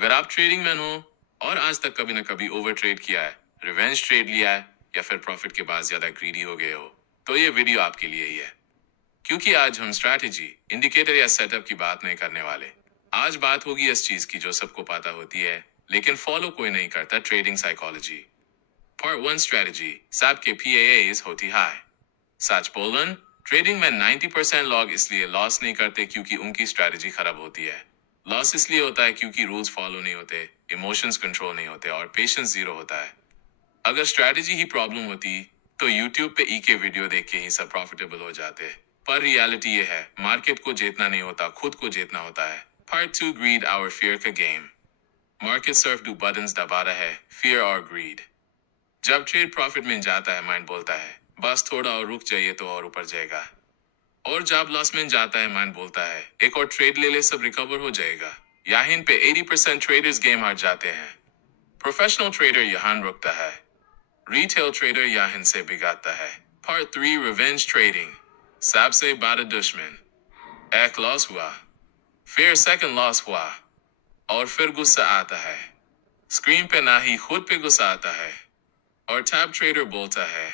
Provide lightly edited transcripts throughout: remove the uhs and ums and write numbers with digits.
अगर आप trading man हो और आज तक कभी ना कभी ओवर ट्रेड किया है, रिवेंज ट्रेड लिया है या फिर प्रॉफिट के बाद ज्यादा ग्रीडी हो गए हो, तो ये वीडियो आपके लिए ही है। क्योंकि आज हम स्ट्रैटेजी, इंडिकेटर या सेटअप की बात नहीं करने वाले। आज बात होगी इस चीज की जो सबको पता होती है लेकिन फॉलो कोई नहीं करता, ट्रेडिंग साइकोलॉजी। Part 1, strategy. सबके PAAs होती हाई। सच बोलन, ट्रेडिंग में 90% लोग इसलिए लॉस नहीं करते क्योंकि उनकी स्ट्रैटेजी खराब होती है। लॉस इसलिए होता है क्योंकि रूल्स फॉलो नहीं होते, इमोशंस कंट्रोल नहीं होते और पेशेंस जीरो होता है। अगर स्ट्रैटेजी ही प्रॉब्लम होती तो यूट्यूब पे के वीडियो देख के ही सब प्रॉफिटेबल हो जाते। पर रियलिटी ये है, मार्केट को जीतना नहीं होता, खुद को जीतना होता है। पार्ट 2, ग्रीड और फियर का गेम। मार्केट सिर्फ दो बटन्स दबा रहा है, फियर और ग्रीड। जब ट्रेड प्रॉफिट में जाता है, माइंड बोलता है बस थोड़ा और रुक जाइए तो और ऊपर जाएगा। और जब लॉस में जाता है, माइंड बोलता है एक और ट्रेड ले ले, सब रिकवर हो जाएगा। यहीं पे 80% ट्रेडर्स गेम हार जाते हैं। प्रोफेशनल ट्रेडर यहाँ रुकता है, रिटेल ट्रेडर यहाँ से बिगाड़ता है। Part 3, revenge trading. सबसे बड़ा दुश्मन। एक लॉस हुआ, फिर सेकंड लॉस हुआ और फिर गुस्सा आता है। स्क्रीन पे ना ही खुद पे गुस्सा आता है और टैब ट्रेडर बोलता है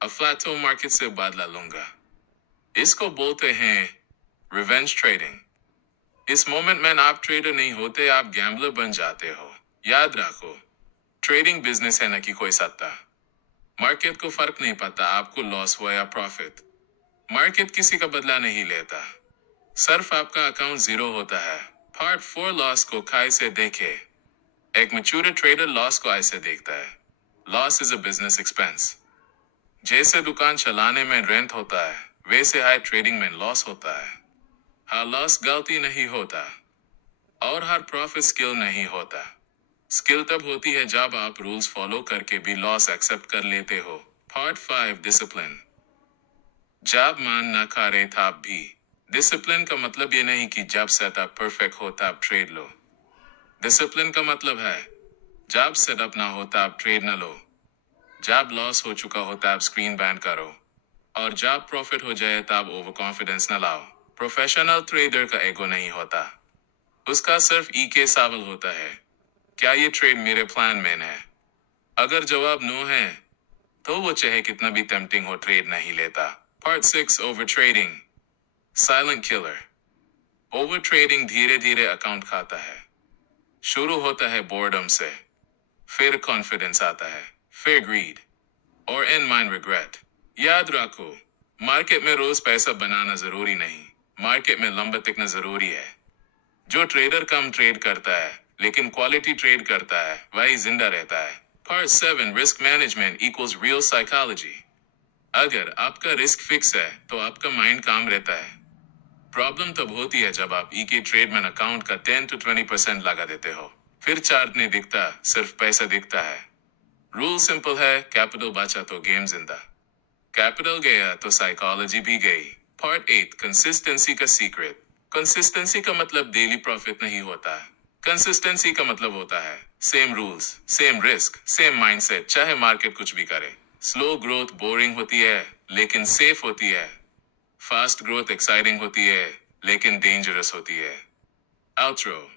अब फ्लैटो मार्केट से बदला लूंगा। इसको बोलते हैं रिवेंज ट्रेडिंग। इस मोमेंट में आप ट्रेडर नहीं होते, आप गैम्बलर बन जाते हो। याद रखो, ट्रेडिंग बिजनेस है न कि कोई सत्ता। मार्केट को फर्क नहीं पड़ता आपको लॉस हुआ या प्रॉफिट। मार्केट किसी का बदला नहीं लेता, सिर्फ आपका अकाउंट जीरो होता है। पार्ट 4, लॉस को खाई से देखे। एक मैच्योर ट्रेडर लॉस को ऐसे देखता है, loss is a business expense. जैसे दुकान चलाने में रेंट होता है, वैसे हाई ट्रेडिंग में लॉस होता है। हर लॉस गलती नहीं होता और हर प्रॉफिट स्किल नहीं होता। स्किल तब होती है जब आप रूल्स फॉलो करके भी लॉस एक्सेप्ट कर लेते हो। Part 5, discipline. जब मन न करे तब भी। डिसिप्लिन का मतलब ये नहीं कि जब सेटअप परफेक्ट हो तब ट्रेड लो। डिसिप्लिन का मतलब है जब सेटअप ना हो तब ट्रेड न लो, जब लॉस हो चुका हो तब स्क्रीन बैन करो और जब प्रॉफिट हो जाए तब ओवर कॉन्फिडेंस न लाओ। प्रोफेशनल ट्रेडर का ईगो नहीं होता, उसका सिर्फ के सवाल होता है, क्या ये ट्रेड मेरे प्लान में है? अगर जवाब नो है तो वो चाहे कितना भी टेम्पटिंग हो ट्रेड नहीं लेता। Part 6, over trading. Silent killer. Over trading धीरे धीरे अकाउंट खाता है। शुरू होता है बोर्डम से, फिर कॉन्फिडेंस आता है, फिर ग्रीड और इन माइंड रिग्रेट। याद रखो, मार्केट में रोज पैसा बनाना जरूरी नहीं, मार्केट में लंबा टिकना जरूरी है। जो ट्रेडर कम ट्रेड करता है लेकिन क्वालिटी ट्रेड करता है, वही जिंदा रहता है। Part 7, risk management equals real psychology. अगर आपका रिस्क फिक्स है तो आपका माइंड काम रहता है। प्रॉब्लम तब होती है जब आप के ट्रेड में अकाउंट का 10 to 20% लगा देते हो, फिर चार्ट नहीं दिखता, सिर्फ पैसा दिखता है। रूल सिंपल है, कैपिटल बचा तो गेम जिंदा, कैपिटल गया तो साइकोलॉजी भी गई। पार्ट 8, कंसिस्टेंसी का सीक्रेट। कंसिस्टेंसी का मतलब डेली प्रॉफिट नहीं होता है, कंसिस्टेंसी का मतलब होता है same rules, same risk, same mindset, चाहे मार्केट कुछ भी करे। स्लो ग्रोथ बोरिंग होती है लेकिन सेफ होती है। फास्ट ग्रोथ एक्साइटिंग होती है लेकिन डेंजरस होती है। आउट्रो,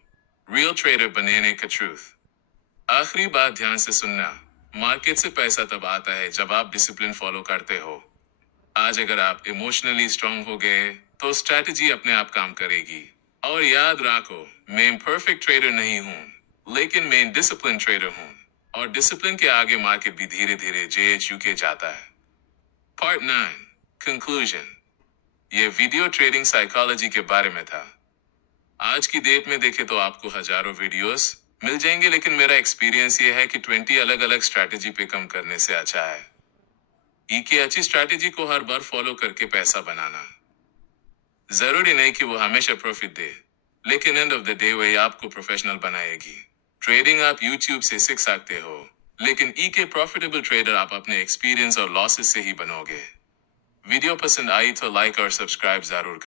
रियल ट्रेडर बनने का ट्रूथ। आखिरी बात ध्यान से सुनना, मार्केट से पैसा तब आता है जब आप डिसिप्लिन फॉलो करते हो। आज अगर आप इमोशनली स्ट्रांग हो गए तो स्ट्रैटेजी अपने आप काम करेगी। और याद रखो, मैं परफेक्ट ट्रेडर नहीं हूँ लेकिन मैं डिसिप्लिन ट्रेडर हूँ और डिसिप्लिन के आगे मार्केट भी धीरे धीरे JHU के जाता है। Part 9, conclusion. ये वीडियो ट्रेडिंग साइकोलॉजी के बारे में था। आज की डेट में देखे तो आपको हजारों वीडियोस मिल जाएंगे लेकिन मेरा एक्सपीरियंस ये है कि 20 अलग अलग स्ट्रैटेजी पे कम करने से अच्छा है की अच्छी स्ट्रैटेजी को हर बार फॉलो करके पैसा बनाना। जरूरी नहीं कि वो हमेशा प्रॉफिट दे, लेकिन एंड ऑफ द डे वही आपको प्रोफेशनल बनाएगी। ट्रेडिंग आप यूट्यूब से सीख सकते हो लेकिन के प्रॉफिटेबल ट्रेडर आप अपने एक्सपीरियंस और लॉसेस से ही बनोगे। वीडियो पसंद आई तो लाइक और सब्सक्राइब जरूर